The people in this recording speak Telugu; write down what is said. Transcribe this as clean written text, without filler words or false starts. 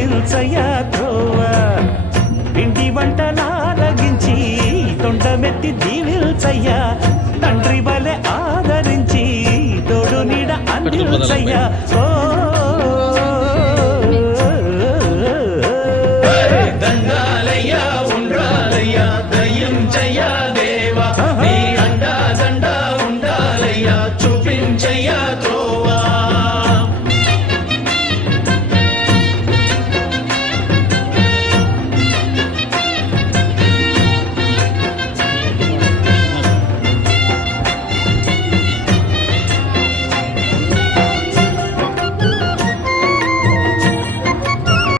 చూపించయ్యా త్రోవ పిండి వంటలారగించి తొండమెత్తి దీవిల్చయ్యా తండ్రి వలె ఆదరించి తోడు నీడ అందిల్చయ్యా ఓ